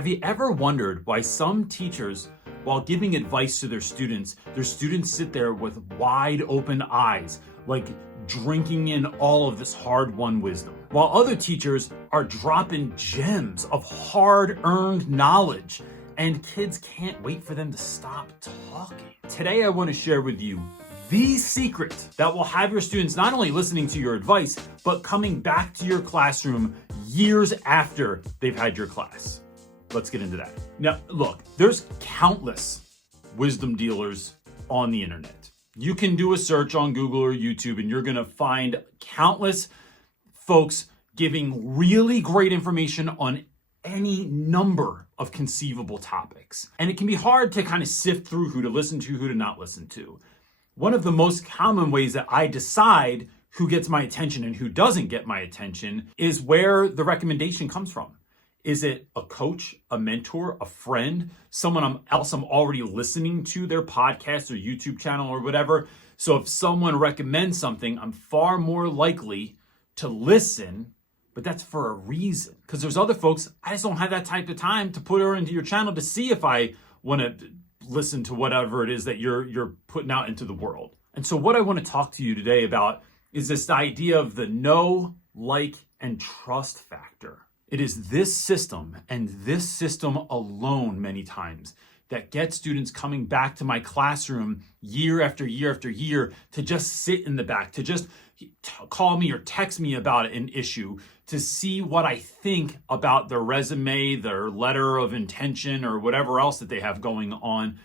Have you ever wondered why some teachers, while giving advice to their students sit there with wide open eyes, like drinking in all of this hard-won wisdom, while other teachers are dropping gems of hard-earned knowledge, and kids can't wait for them to stop talking? Today, I want to share with you the secret that will have your students not only listening to your advice, but coming back to your classroom years after they've had your class. Let's get into that. Now, look, there's countless wisdom dealers on the internet. You can do a search on Google or YouTube and you're gonna find countless folks giving really great information on any number of conceivable topics. And it can be hard to kind of sift through who to listen to, who to not listen to. One of the most common ways that I decide who gets my attention and who doesn't get my attention is where the recommendation comes from. Is it a coach, a mentor, a friend, someone else I'm already listening to their podcast or YouTube channel or whatever? So if someone recommends something, I'm far more likely to listen, but that's for a reason. Because there's other folks, I just don't have that type of time to put her into your channel to see if I want to listen to whatever it is that you're putting out into the world. And so what I want to talk to you today about is this idea of the know, like, and trust factor. It is this system and this system alone many times that gets students coming back to my classroom year after year after year to just sit in the back, to just call me or text me about an issue, to see what I think about their resume, their letter of intention, or whatever else that they have going on,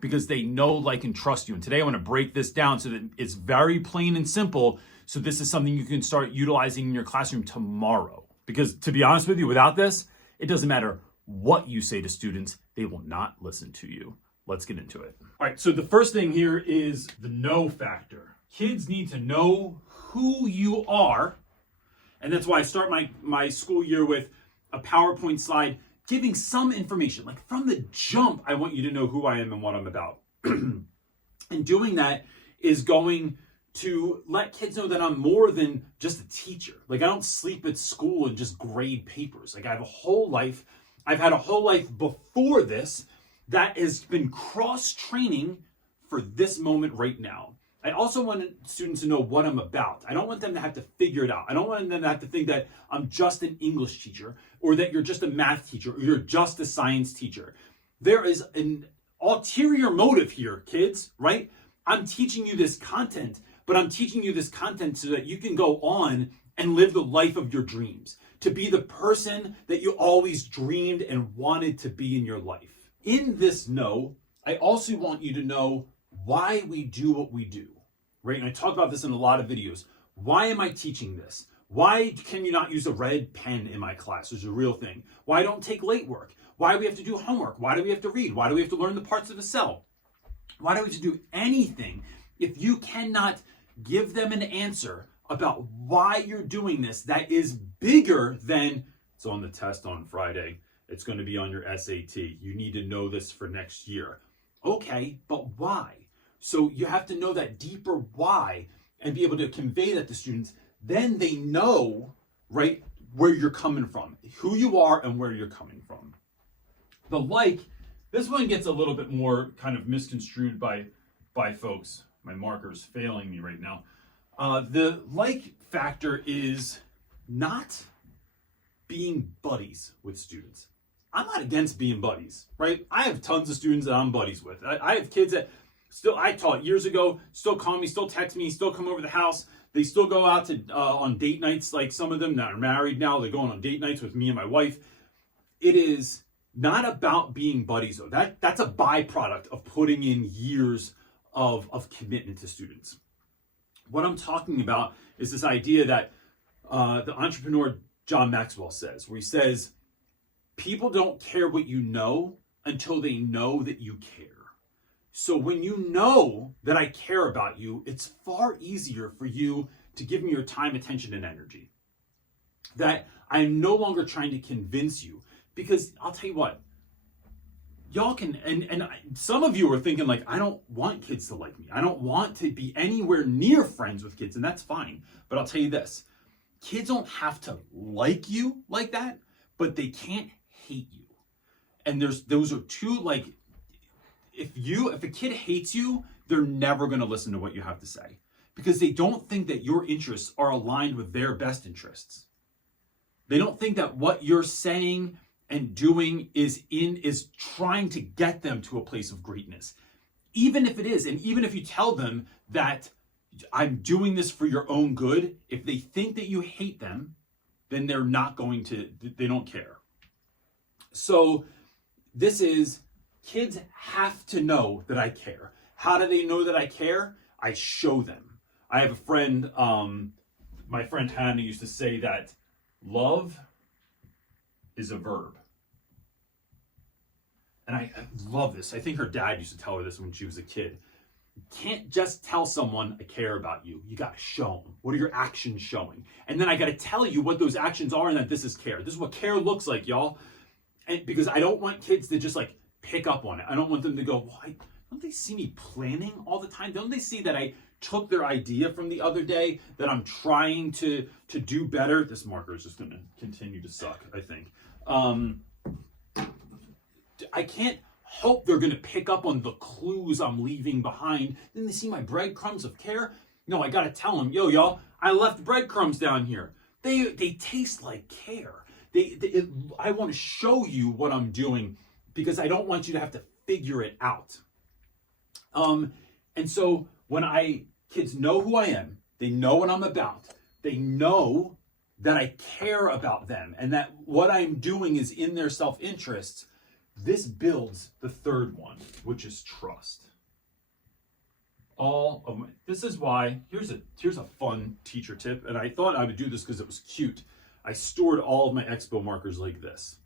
because they know, like, and trust you. And today I want to break this down so that it's very plain and simple. So this is something you can start utilizing in your classroom tomorrow. Because to be honest with you, without this, it doesn't matter what you say to students, they will not listen to you. Let's get into it. All right, so the first thing here is the know factor. Kids need to know who you are. And that's why I start my school year with a PowerPoint slide giving some information. Like from the jump, I want you to know who I am and what I'm about. And doing that is going to let kids know that I'm more than just a teacher. Like, I don't sleep at school and just grade papers. Like, I have a whole life. I've had a whole life before this that has been cross-training for this moment right now. I also want students to know what I'm about. I don't want them to have to figure it out. I don't want them to have to think that I'm just an English teacher, or that you're just a math teacher, or you're just a science teacher. There is an ulterior motive here, kids, right? I'm teaching you this content, but I'm teaching you this content so that you can go on and live the life of your dreams, to be the person that you always dreamed and wanted to be in your life. In this know, I also want you to know why we do what we do, right? And I talk about this in a lot of videos. Why am I teaching this? Why can you not use a red pen in my class? It's a real thing. Why don't take late work? Why do we have to do homework? Why do we have to read? Why do we have to learn the parts of a cell? Why do we have to do anything if you cannot give them an answer about why you're doing this that is bigger than, it's on the test on Friday, it's going to be on your SAT, you need to know this for next year. Okay, but why? So you have to know that deeper why and be able to convey that to students. Then they know, right, where you're coming from, who you are and where you're coming from. The like, this one gets a little bit more kind of misconstrued by folks. My marker's failing me right now. The like factor is not being buddies with students. I'm not against being buddies, right? I have tons of students that I'm buddies with. I have kids that I taught years ago, still call me, still text me, still come over to the house. They still go out to on date nights, like some of them that are married now, they're going on date nights with me and my wife. It is not about being buddies, though. That's a byproduct of putting in years of commitment to students. What I'm talking about is this idea that the entrepreneur John Maxwell says, where he says, people don't care what you know until they know that you care. So when you know that I care about you, it's far easier for you to give me your time, attention, and energy. That I'm no longer trying to convince you, because I'll tell you what, y'all can, and some of you are thinking like, I don't want kids to like me. I don't want to be anywhere near friends with kids, and that's fine. But I'll tell you this, kids don't have to like you like that, but they can't hate you. And those are two, like, if a kid hates you, they're never going to listen to what you have to say because they don't think that your interests are aligned with their best interests. They don't think that what you're saying and doing is trying to get them to a place of greatness. Even if it is, and even if you tell them that I'm doing this for your own good, if they think that you hate them, then they're not going to, they don't care. So kids have to know that I care. How do they know that I care? I show them. I have a friend, my friend Hannah used to say that love is a verb. And I love this. I think her dad used to tell her this when she was a kid. You can't just tell someone I care about you. You got to show them. What are your actions showing? And then I got to tell you what those actions are and that this is care. This is what care looks like, y'all. And because I don't want kids to just like pick up on it. I don't want them to go, why don't they see me planning all the time? Don't they see that I took their idea from the other day, that I'm trying to do better? This marker is just going to continue to suck, I think. I can't hope they're going to pick up on the clues I'm leaving behind. Then they see my breadcrumbs of care. No, I got to tell them, yo, y'all, I left breadcrumbs down here. They taste like care. I want to show you what I'm doing because I don't want you to have to figure it out. And so when kids know who I am, they know what I'm about, they know that I care about them and that what I'm doing is in their self-interest. This builds the third one, which is trust. This is why, here's a fun teacher tip, and I thought I would do this because it was cute. I stored all of my expo markers like this.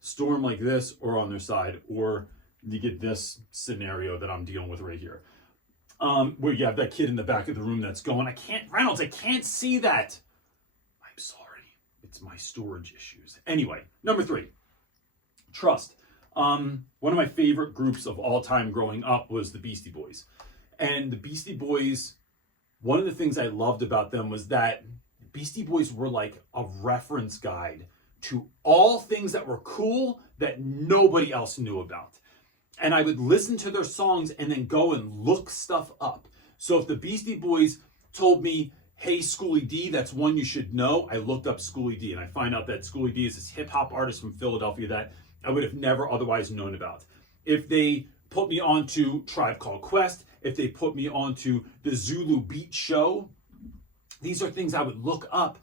Store them like this or on their side, or you get this scenario that I'm dealing with right here. Where you have that kid in the back of the room that's going, Reynolds, I can't see that. I'm sorry, it's my storage issues. Anyway, number 3. Trust. One of my favorite groups of all time growing up was the Beastie Boys. And the Beastie Boys, one of the things I loved about them was that Beastie Boys were like a reference guide to all things that were cool that nobody else knew about. And I would listen to their songs and then go and look stuff up. So if the Beastie Boys told me, hey, Schoolie D, that's one you should know, I looked up Schoolie D and I find out that Schoolie D is this hip hop artist from Philadelphia that I would have never otherwise known about. If they put me onto Tribe Called Quest, if they put me onto the Zulu Beat Show, these are things I would look up.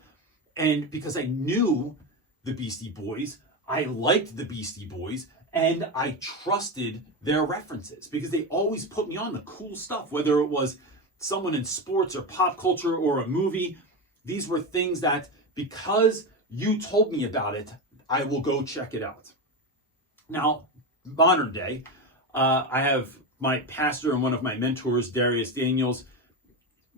And because I knew the Beastie Boys, I liked the Beastie Boys, and I trusted their references because they always put me on the cool stuff, whether it was someone in sports or pop culture or a movie. These were things that because you told me about it, I will go check it out. Now, modern day, I have my pastor and one of my mentors, Darius Daniels,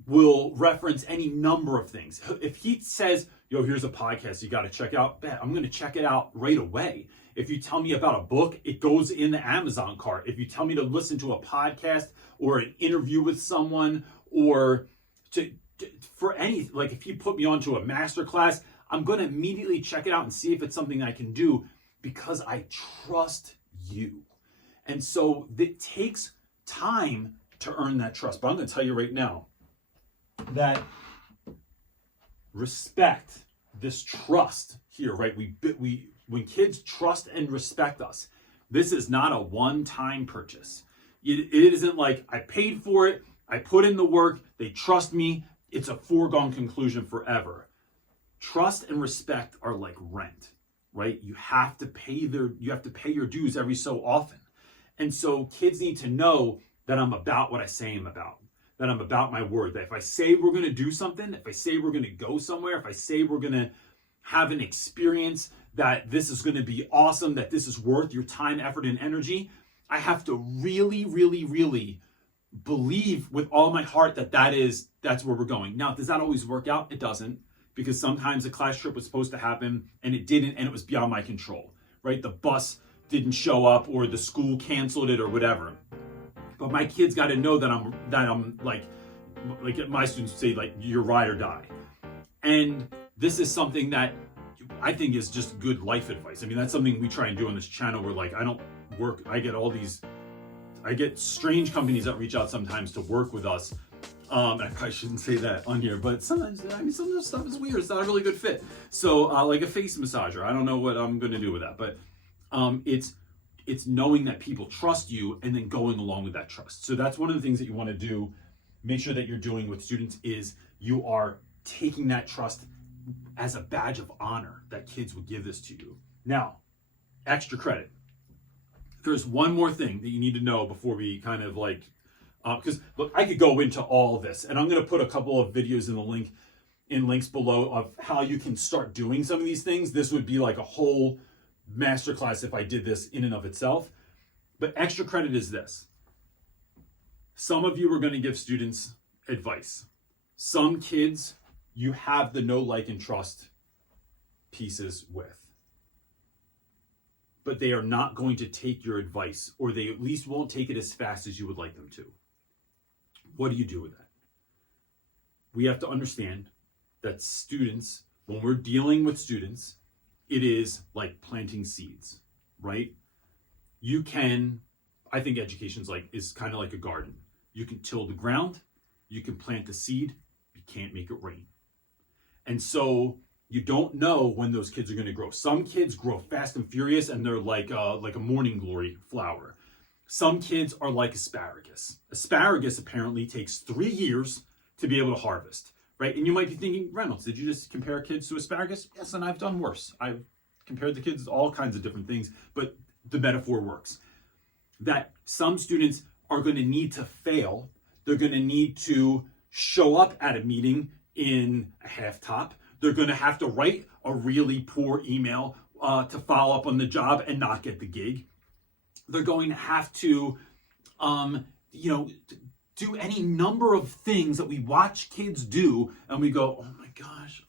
will reference any number of things. If he says, yo, here's a podcast you got to check out, I'm going to check it out right away. If you tell me about a book, it goes in the Amazon cart. If you tell me to listen to a podcast or an interview with someone or for any, like if you put me onto a master class, I'm going to immediately check it out and see if it's something I can do because I trust you. And so it takes time to earn that trust. But I'm going to tell you right now that respect, this trust here, right? When kids trust and respect us, this is not a one-time purchase. It isn't like I paid for it, I put in the work, they trust me, it's a foregone conclusion forever. Trust and respect are like rent, right? You have to pay your dues every so often. And so kids need to know that I'm about what I say I'm about, that I'm about my word, that if I say we're going to do something, if I say we're going to go somewhere, if I say we're going to have an experience, that this is going to be awesome, that this is worth your time, effort, and energy, I have to really, really, really believe with all my heart that that's where we're going. Now, does that always work out? It doesn't, because sometimes a class trip was supposed to happen and it didn't, and it was beyond my control, right? The bus didn't show up or the school canceled it or whatever. But my kids got to know that I'm like my students say, like, you're ride or die. And this is something that I think is just good life advice. I mean, that's something we try and do on this channel where like, I get strange companies that reach out sometimes to work with us. I probably shouldn't say that on here, but sometimes, I mean, some of the stuff is weird. It's not a really good fit. So like a face massager, I don't know what I'm going to do with that, but it's knowing that people trust you and then going along with that trust. So that's one of the things that you want to do. Make sure that you're doing with students is you are taking that trust as a badge of honor that kids would give this to you. Now, extra credit. There's one more thing that you need to know before we kind of like, because look, I could go into all of this, and I'm going to put a couple of videos in links below of how you can start doing some of these things. This would be like a whole masterclass if I did this in and of itself. But extra credit is this. Some of you are going to give students advice. Some kids you have the know, like, and trust pieces with. But they are not going to take your advice, or they at least won't take it as fast as you would like them to. What do you do with that? We have to understand that students, when we're dealing with students, it is like planting seeds, right? You can, I think education is kind of like a garden. You can till the ground, you can plant the seed, you can't make it rain. And so you don't know when those kids are going to grow. Some kids grow fast and furious, and they're like a morning glory flower. Some kids are like asparagus. Asparagus apparently takes 3 years to be able to harvest, right? And you might be thinking, Reynolds, did you just compare kids to asparagus? Yes, and I've done worse. I've compared the kids to all kinds of different things, but the metaphor works. That some students are going to need to fail. They're going to need to show up at a meeting in a half top. They're going to have to write a really poor email to follow up on the job and not get the gig. They're going to have to, do any number of things that we watch kids do, and we go, oh my gosh.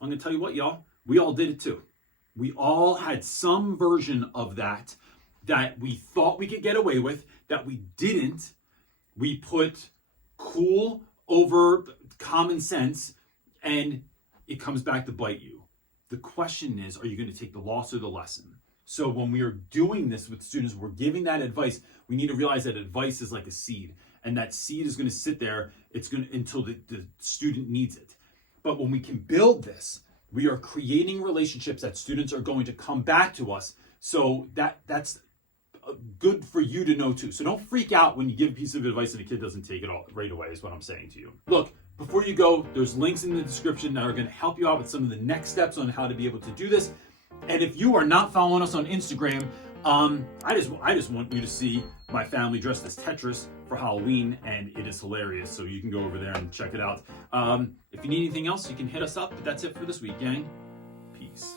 I'm going to tell you what, y'all, we all did it too. We all had some version of that we thought we could get away with, that we didn't. We put cool over common sense, and it comes back to bite you. The question is, are you going to take the loss or the lesson? So when we are doing this with students, we're giving that advice. We need to realize that advice is like a seed, and that seed is going to sit there. It's going to, until the student needs it. But when we can build this, we are creating relationships that students are going to come back to us. So that's good for you to know too. So don't freak out when you give a piece of advice and a kid doesn't take it all right away, is what I'm saying to you. Look, before you go, there's links in the description that are going to help you out with some of the next steps on how to be able to do this. And if you are not following us on Instagram, I just want you to see my family dressed as Tetris for Halloween, and it is hilarious. So you can go over there and check it out. If you need anything else, you can hit us up. But that's it for this week, gang. Peace.